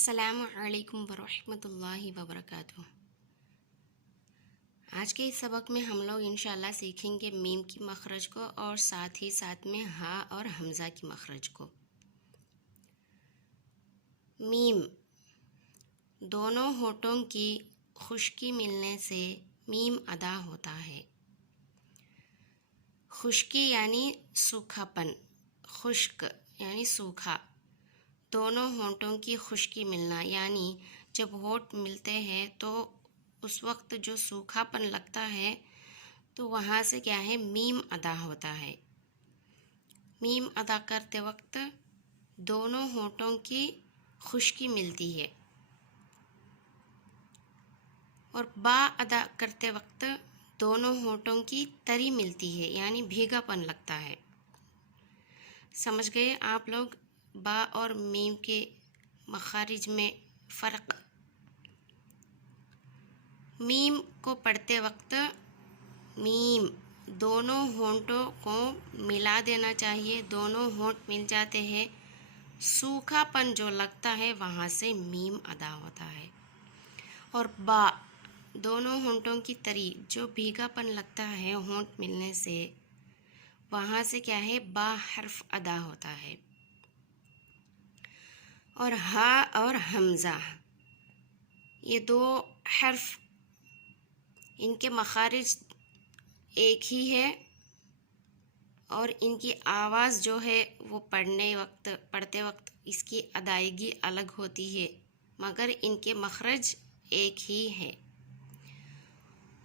السلام علیکم ورحمۃ اللہ وبرکاتہ۔ آج کے اس سبق میں ہم لوگ انشاءاللہ سیکھیں گے میم کی مخرج کو اور ساتھ ہی ساتھ میں ہا اور حمزہ کی مخرج کو۔ میم دونوں ہونٹوں کی خشکی ملنے سے میم ادا ہوتا ہے۔ خشکی یعنی سوکھا پن، خشک یعنی سوکھا، دونوں ہونٹوں کی خشکی ملنا یعنی جب ہونٹ ملتے ہیں تو اس وقت جو سوکھا پن لگتا ہے تو وہاں سے کیا ہے میم ادا ہوتا ہے۔ میم ادا کرتے وقت دونوں ہونٹوں کی خشکی ملتی ہے، اور با ادا کرتے وقت دونوں ہونٹوں کی تری ملتی ہے یعنی بھیگا پن لگتا ہے۔ سمجھ گئے آپ لوگ با اور میم کے مخارج میں فرق؟ میم کو پڑھتے وقت میم دونوں ہونٹوں کو ملا دینا چاہیے، دونوں ہونٹ مل جاتے ہیں، سوکھا پن جو لگتا ہے وہاں سے میم ادا ہوتا ہے۔ اور با دونوں ہونٹوں کی تری جو بھیگا پن لگتا ہے ہونٹ ملنے سے وہاں سے کیا ہے با حرف ادا ہوتا ہے۔ اور ہا اور حمزہ یہ دو حرف ان کے مخارج ایک ہی ہے، اور ان کی آواز جو ہے وہ پڑھتے وقت اس کی ادائیگی الگ ہوتی ہے، مگر ان کے مخرج ایک ہی ہے۔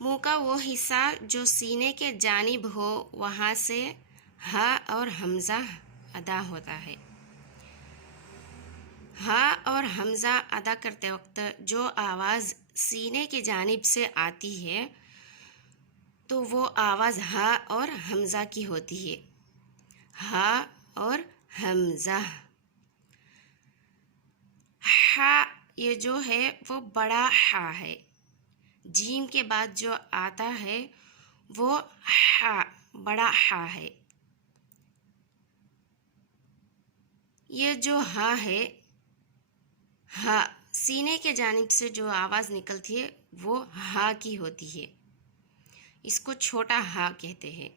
منہ کا وہ حصہ جو سینے کے جانب ہو وہاں سے ہا اور حمزہ ادا ہوتا ہے۔ ہا اور حمزہ ادا کرتے وقت جو آواز سینے کی جانب سے آتی ہے تو وہ آواز ہا اور حمزہ کی ہوتی ہے، ہا اور حمزہ۔ ہا یہ جو ہے وہ بڑا ہا ہے، جیم کے بعد جو آتا ہے وہ ہا بڑا ہا ہے۔ یہ جو ہا ہے، ہا سینے کے جانب سے جو آواز نکلتی ہے وہ ہا کی ہوتی ہے، اس کو چھوٹا ہا کہتے ہیں۔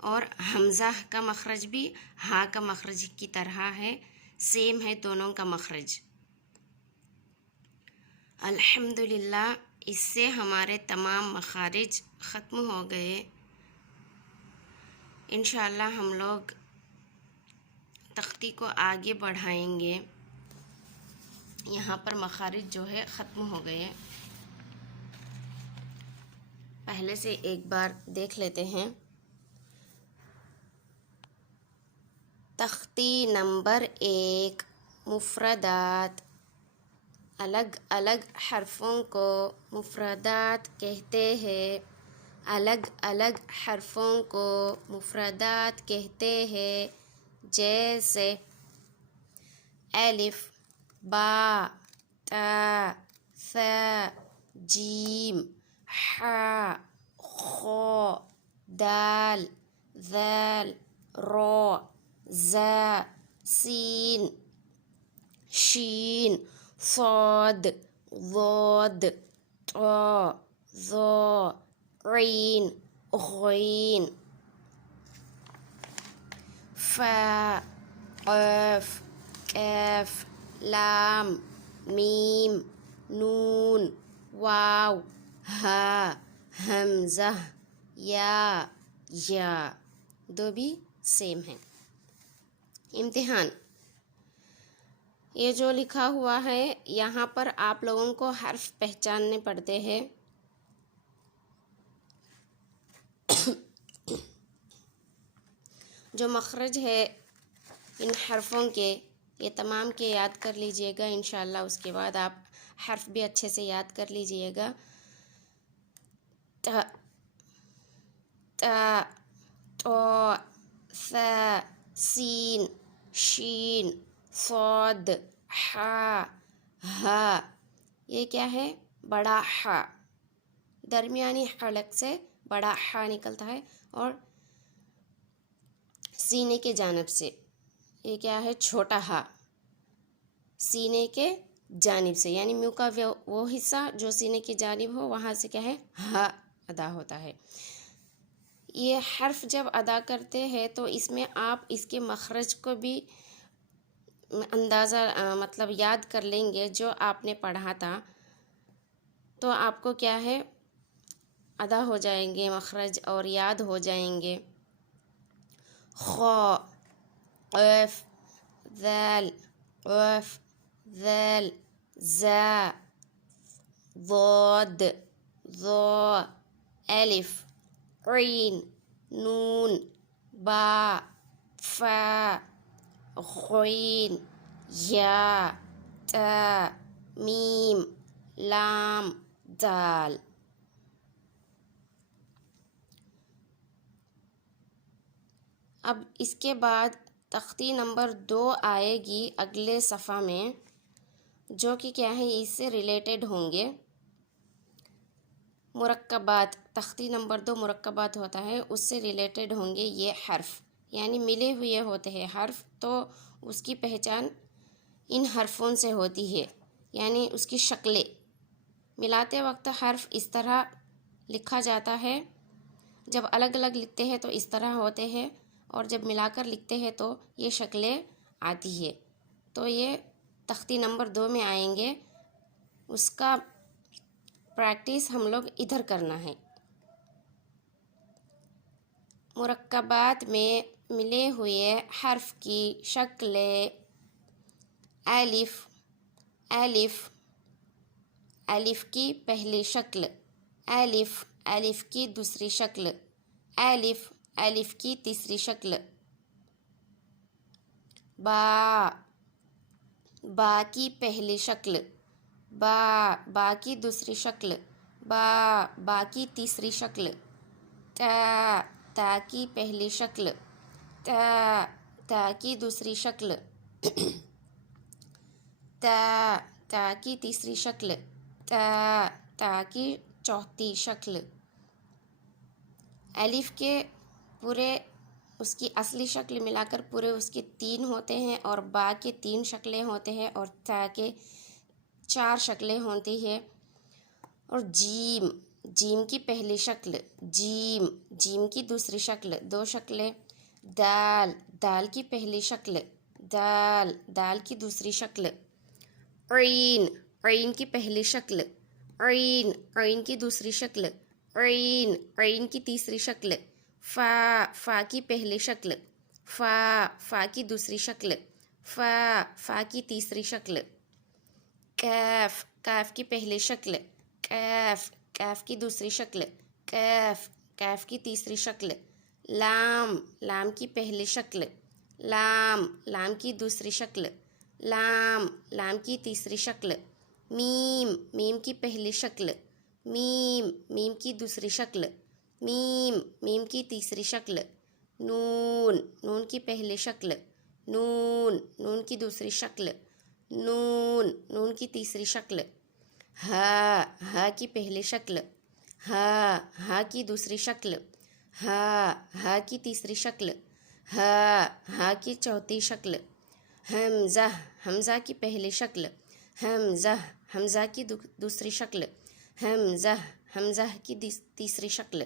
اور حمزہ کا مخرج بھی ہا کا مخرج کی طرح ہے، سیم ہے دونوں کا مخرج۔ الحمدللہ اس سے ہمارے تمام مخارج ختم ہو گئے۔ انشاءاللہ ہم لوگ تختی کو آگے بڑھائیں گے۔ یہاں پر مخارج جو ہے ختم ہو گئے، پہلے سے ایک بار دیکھ لیتے ہیں۔ تختی نمبر 1، مفردات۔ الگ الگ حرفوں کو مفردات کہتے ہیں، الگ الگ حرفوں کو مفردات کہتے ہیں، جیسے الف، با، تا، ثا، جیم، حا، خا، دال، ذال، را، زا، سین، شین، صاد، ضاد، طا، ظا، عین، غین، فا، قاف، کاف، لام، میم، نون، واو، ہا، حمزہ، یا دو بھی سیم ہیں۔ امتحان یہ جو لکھا ہوا ہے یہاں پر آپ لوگوں کو حرف پہچاننے پڑتے ہیں۔ جو مخرج ہے ان حرفوں کے یہ تمام کے یاد کر لیجئے گا انشاءاللہ، اس کے بعد آپ حرف بھی اچھے سے یاد کر لیجئے گا۔ تا، تا، طا، ثا، سین، شین، صاد، حا، ہا۔ یہ کیا ہے؟ بڑا ہا، درمیانی حلق سے بڑا ہا نکلتا ہے، اور سینے کے جانب سے یہ کیا ہے؟ چھوٹا ہا، سینے کے جانب سے، یعنی منہ کا وہ حصہ جو سینے کی جانب ہو وہاں سے کیا ہے ہا ادا ہوتا ہے۔ یہ حرف جب ادا کرتے ہیں تو اس میں آپ اس کے مخرج کو بھی اندازہ مطلب یاد کر لیں گے جو آپ نے پڑھا تھا، تو آپ کو کیا ہے ادا ہو جائیں گے مخرج اور یاد ہو جائیں گے۔ خا، قاف، ذال، قاف، ذال، زا، ضاد، ظا، الف، عین، نون، با، فا، غین، یا، تا، میم، لام، دال۔ اب اس کے بعد تختی نمبر 2 آئے گی اگلے صفحہ میں، جو کہ کیا ہے اس سے ریلیٹڈ ہوں گے۔ مرکبات، تختی نمبر 2 مرکبات ہوتا ہے، اس سے ریلیٹڈ ہوں گے یہ حرف، یعنی ملے ہوئے ہوتے ہیں حرف، تو اس کی پہچان ان حرفوں سے ہوتی ہے، یعنی اس کی شکلیں ملاتے وقت حرف اس طرح لکھا جاتا ہے، جب الگ الگ لکھتے ہیں تو اس طرح ہوتے ہیں، اور جب ملا کر لکھتے ہیں تو یہ شکلیں آتی ہے۔ تو یہ تختی نمبر 2 میں آئیں گے، اس کا پریکٹس ہم لوگ ادھر کرنا ہے۔ مرکبات میں ملے ہوئے حرف کی شکلیں: الف، الف، الف کی پہلی شکل، الف، الف کی دوسری شکل، الف، الف کی تیسری شکل۔ با، با کی پہلی شکل، با، با کی دوسری شکل، با، با کی تیسری شکل۔ تا، تا کی پہلی شکل، تا، تا کی دوسری شکل، تا، تا کی تیسری شکل، تا، تا کی چوتھی شکل۔ الف کے پورے اس کی اصلی شکل ملا کر پورے اس کے 3 ہوتے ہیں، اور با کے 3 شکلیں ہوتے ہیں، اور تا کے 4 شکلیں ہوتی ہیں۔ اور جیم، جیم کی پہلی شکل، جیم، جیم کی دوسری شکل، 2 شکلیں۔ دال، دال کی پہلی شکل، دال، دال کی دوسری شکل۔ عین، عین کی پہلی شکل، عین، عین کی دوسری شکل، عین، عین کی تیسری شکل۔ فا، فا کی پہلی شکل، فا، فا کی دوسری شکل، فا، فا کی تیسری شکل۔ کاف، کاف کی پہلی شکل، کاف، کاف کی دوسری شکل، کاف، کاف کی تیسری شکل۔ لام، لام کی پہلی شکل، لام، لام کی دوسری شکل، لام، لام کی تیسری شکل۔ میم، میم کی پہلی شکل، میم، میم کی دوسری شکل، میم، میم کی تیسری شکل۔ نون، نون کی پہلی شکل، نون، نون کی دوسری شکل، نون، نون کی تیسری شکل۔ ہا، ہا کی پہلی شکل، ہا، ہا کی دوسری شکل، ہا، ہا کی تیسری شکل، ہا، ہا کی چوتھی شکل۔ حمزہ، حمزہ کی پہلی شکل، حمزہ، حمزہ کی دوسری شکل، حمزہ، حمزہ کی تیسری شکل۔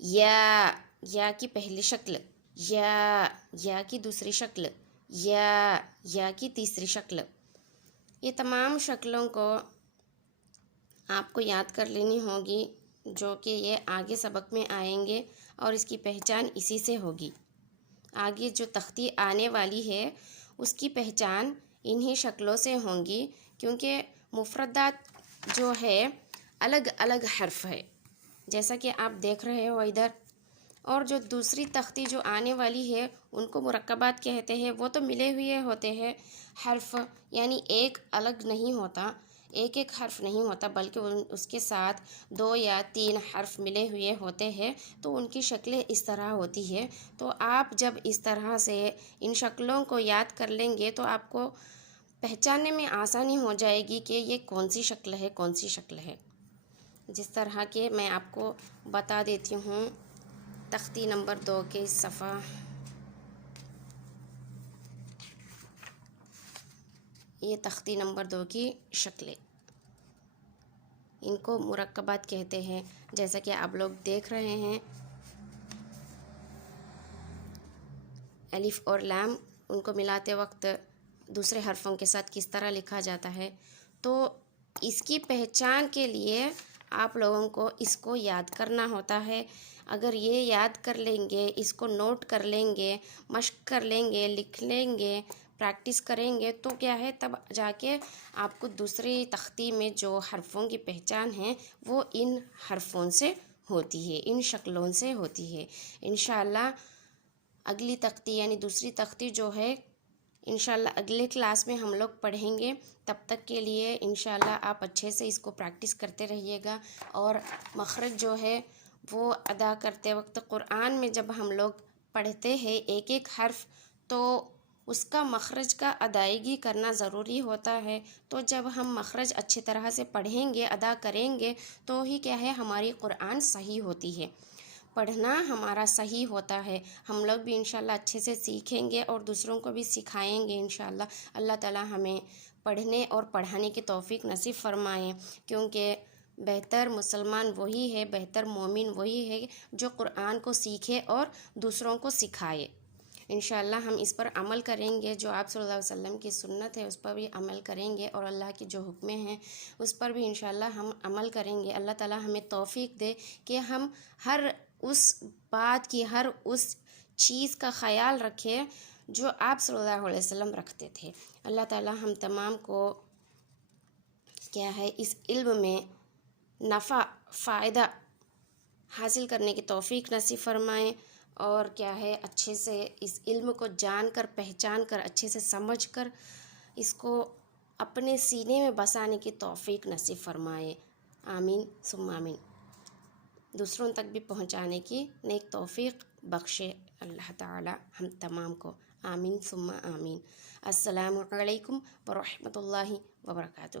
یا، یا کی پہلی شکل، یا، یا کی دوسری شکل، یا، یا کی تیسری شکل۔ یہ تمام شکلوں کو آپ کو یاد کر لینی ہوگی، جو کہ یہ آگے سبق میں آئیں گے، اور اس کی پہچان اسی سے ہوگی۔ آگے جو تختی آنے والی ہے اس کی پہچان انہی شکلوں سے ہوں گی، کیونکہ مفردات جو ہے الگ الگ حرف ہے، جیسا کہ آپ دیکھ رہے ہو ادھر۔ اور جو دوسری تختی جو آنے والی ہے ان کو مرکبات کہتے ہیں، وہ تو ملے ہوئے ہوتے ہیں حرف، یعنی ایک الگ نہیں ہوتا، ایک ایک حرف نہیں ہوتا، بلکہ اس کے ساتھ 2 یا 3 حرف ملے ہوئے ہوتے ہیں، تو ان کی شکلیں اس طرح ہوتی ہے۔ تو آپ جب اس طرح سے ان شکلوں کو یاد کر لیں گے تو آپ کو پہچاننے میں آسانی ہو جائے گی کہ یہ کون سی شکل ہے، کون سی شکل ہے۔ جس طرح کہ میں آپ کو بتا دیتی ہوں تختی نمبر 2 کے صفحہ، یہ تختی نمبر 2 کی شکلیں، ان کو مرکبات کہتے ہیں، جیسا کہ آپ لوگ دیکھ رہے ہیں الف اور لام، ان کو ملاتے وقت دوسرے حرفوں کے ساتھ کس طرح لکھا جاتا ہے۔ تو اس کی پہچان کے لیے آپ لوگوں کو اس کو یاد کرنا ہوتا ہے۔ اگر یہ یاد کر لیں گے، اس کو نوٹ کر لیں گے، مشق کر لیں گے، لکھ لیں گے، پریکٹس کریں گے، تو کیا ہے تب جا کے آپ کو دوسری تختی میں جو حرفوں کی پہچان ہے وہ ان حرفوں سے ہوتی ہے، ان شکلوں سے ہوتی ہے۔ انشاءاللہ اگلی تختی یعنی دوسری تختی جو ہے انشاءاللہ اگلے کلاس میں ہم لوگ پڑھیں گے۔ تب تک کے لیے انشاءاللہ آپ اچھے سے اس کو پریکٹس کرتے رہیے گا، اور مخرج جو ہے وہ ادا کرتے وقت قرآن میں جب ہم لوگ پڑھتے ہیں ایک ایک حرف، تو اس کا مخرج کا ادائیگی کرنا ضروری ہوتا ہے۔ تو جب ہم مخرج اچھی طرح سے پڑھیں گے، ادا کریں گے، تو ہی کیا ہے ہماری قرآن صحیح ہوتی ہے، پڑھنا ہمارا صحیح ہوتا ہے۔ ہم لوگ بھی انشاءاللہ اچھے سے سیکھیں گے اور دوسروں کو بھی سکھائیں گے انشاءاللہ۔ اللہ تعالی ہمیں پڑھنے اور پڑھانے کی توفیق نصیب فرمائے، کیونکہ بہتر مسلمان وہی ہے، بہتر مومن وہی ہے جو قرآن کو سیکھے اور دوسروں کو سکھائے۔ انشاءاللہ ہم اس پر عمل کریں گے، جو آپ صلی اللہ علیہ وسلم کی سنت ہے اس پر بھی عمل کریں گے، اور اللہ کی جو حکمیں ہیں اس پر بھی انشاءاللہ ہم عمل کریں گے۔ اللہ تعالی ہمیں توفیق دے کہ ہم ہر اس بات کی، ہر اس چیز کا خیال رکھے جو آپ صلی اللہ علیہ وسلم رکھتے تھے۔ اللہ تعالی ہم تمام کو کیا ہے اس علم میں نفع، فائدہ حاصل کرنے کی توفیق نصیب فرمائیں، اور کیا ہے اچھے سے اس علم کو جان کر، پہچان کر، اچھے سے سمجھ کر اس کو اپنے سینے میں بسانے کی توفیق نصیب فرمائے۔ آمین ثم آمین۔ دوسروں تک بھی پہنچانے کی نیک توفیق بخشے اللہ تعالی ہم تمام کو۔ آمین ثم آمین۔ السلام علیکم ورحمۃ اللہ وبرکاتہ۔